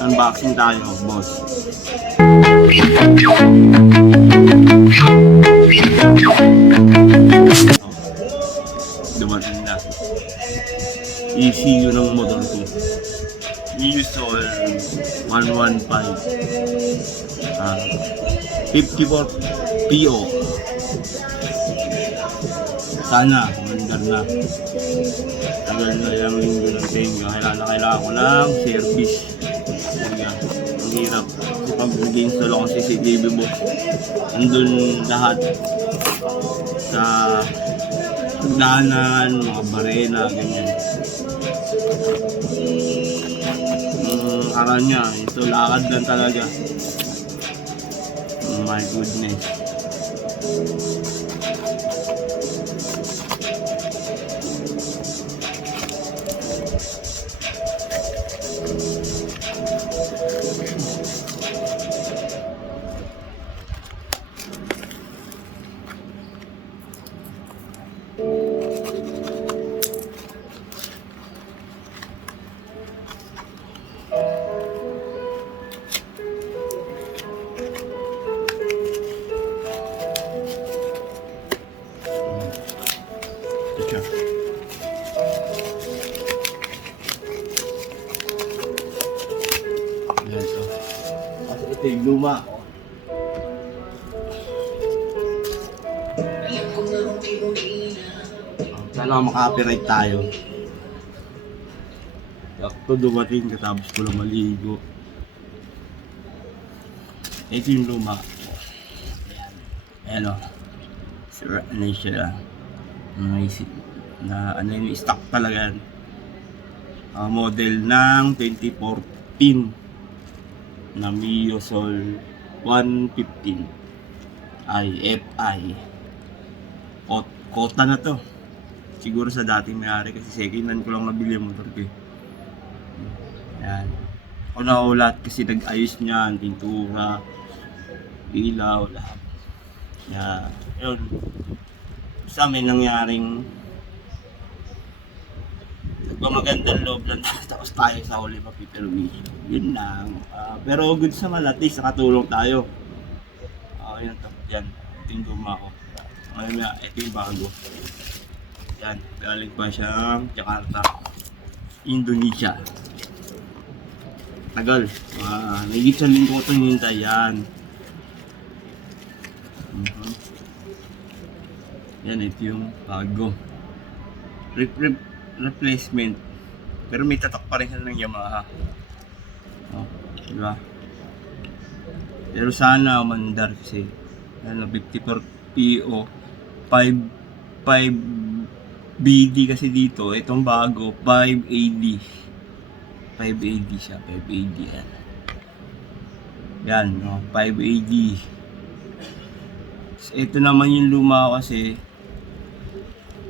Unboxing tayo, boss. Dumating na. ECU ng motor ko. Miusol 115. 54 PO. Sana, mandar na. Tagal na yung linggo ng tenga. Kailangan ko ng service. Ang hirap. Kasi pag nag-install ako sa CCTV box, andun lahat sa pagdaanan, mga barena, ganyan. Araw niya, ito lakad lang talaga. Oh my goodness. Ito yung luma. Sana maka-copyright tayo. Ito dumating katapos ko lang maligo. Ito yung luma. Ayan o. Sira na siya. Ano yung stock talaga yan. Model ng 2014 na Miusol 115 IFI. Kota na to. Siguro sa dating may-ari kasi second hand ko lang nabili yung motor ko. Ayan. Ako na ulat kasi nag-ayos niyan, pintura, ilaw, lahat. Ayan. Yun. Sa amin nangyaring magandang loob lang tapos tayo sa huli mapiperwisyo. Yun lang. Pero good sa man, at least nakatulong tayo. Yun to. Yan. Ito yung guma ko. Ngayon na, ito yung bago. Yan. Galing pa siyang Jakarta, Indonesia. Tagal. Nagigit sa linggo ko ito nintay. Yan. Yan, ito yung bago. Replacement. Pero may tatak pa rin sila ng Yamaha. Diba? Pero sana umandar kasi 54 PO 5 BD kasi dito. Itong bago 5AD. 5AD siya. 5AD yan. Yan, no? 5AD. Ito naman yung luma kasi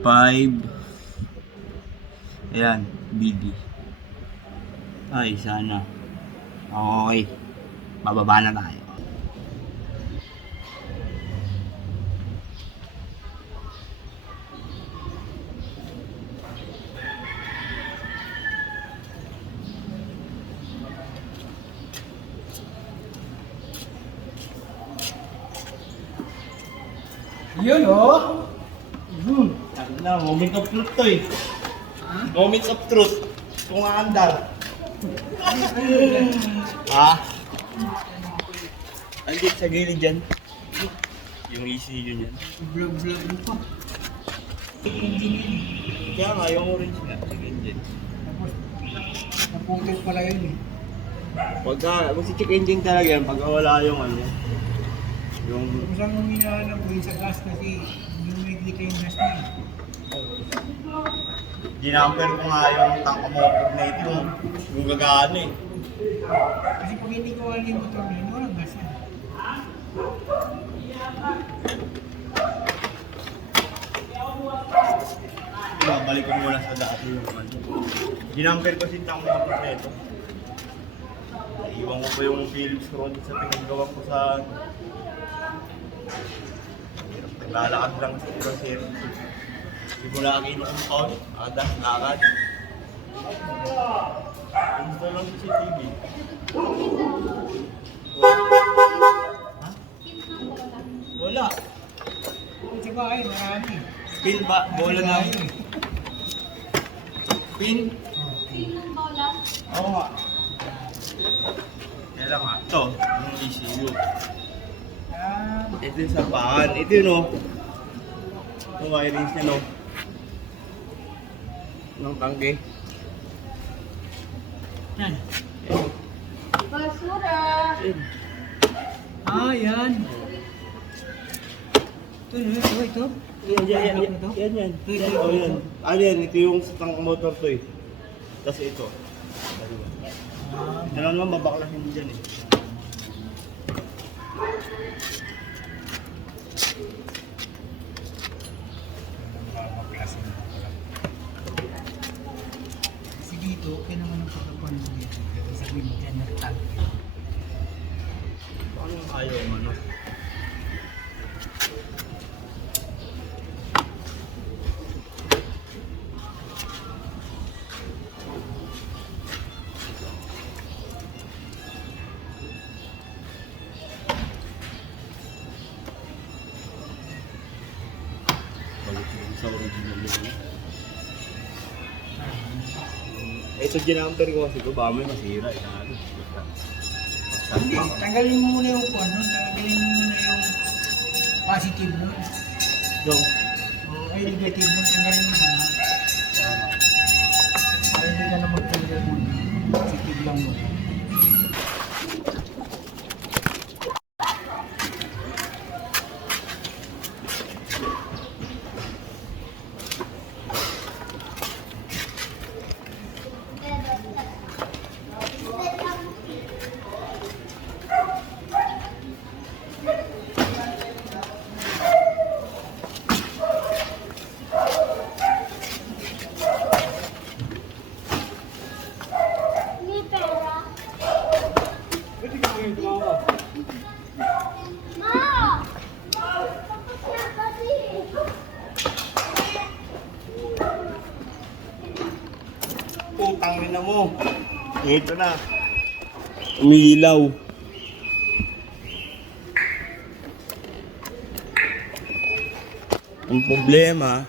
5 ayan, BD. Ay, sana. Okay. Bababa na tayo. Yun oh! Moment of truth to eh. Moments of truth. Kung aandar. Andit sa gilid dyan. Yung ECU dyan. Vlog-vlog mo pa. Kaya nga, yung orange nga. Sa gilid dyan. Tapos, naputol pala yun eh. Pagka, mag-check engine talaga yan. Pagka wala yung ano. Yung... Kung saan mong hinahanap ko yung sa gas kasi yung may yung gas na yun. Dinamper ko nga yung tank motor na ito. Yung gagana eh. Kasi pag hindi ko wala yung motor na yun, walang gas yan. Babalik ko muna sa dati yung ano. Dinamper ko si tank motor na ito. Iwan ko pa yung Philips screw sa pinagawa ko sa... Naglalakad lang sa Purosero. Hindi mo lagi nung compound, adas, lakad. Install lang CCTV. Ha? Wala. Sa bahay, marami. Pin ba? Bola na. Pin? Oo nga. Yan lang nga. Ito, yung ECU. Ah, Ito yung sapahan. Ito yun o. Yung wirings niya no. Ng tangke. yan. Basura! Yan. Ah, yan. Ito. Yan. Oh, yan. Ano yan? Ito yung sa tang motor to eh. Tapos ito. Ano naman mabaklasin mo dyan eh. Kasi dito, okay naman ang pagkakuan mo dito. Pero sa gilid yan, nagtangke. Paano ayaw mo no? Balik mo sa original yun. Ito ginamper ko kasi ko, baka may masira. Hindi, tanggalin mo muna yung kuan nun. Tanggalin mo muna yung positive nun. Yung, Ay, negative nun. Tanggalin mo muna. Ay, hindi ka na magtanggal muna. Positive lang muna. May pera. Ma! Tapos na kasi. putang ina mo. Ito na. Umiilaw. Ang problema,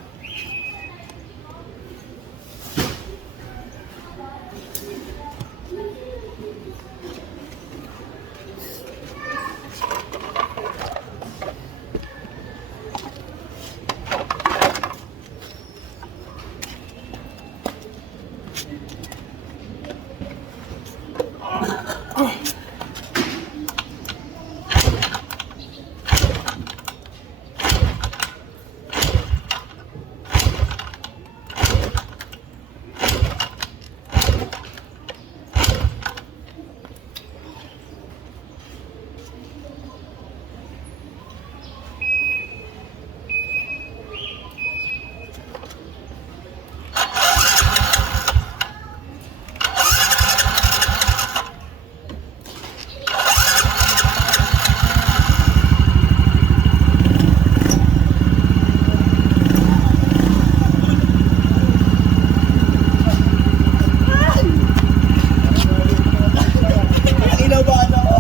inabahan ako.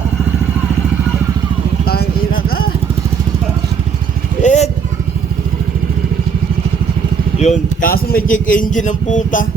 Putang ina ka. Yun, kaso may check engine ng puta.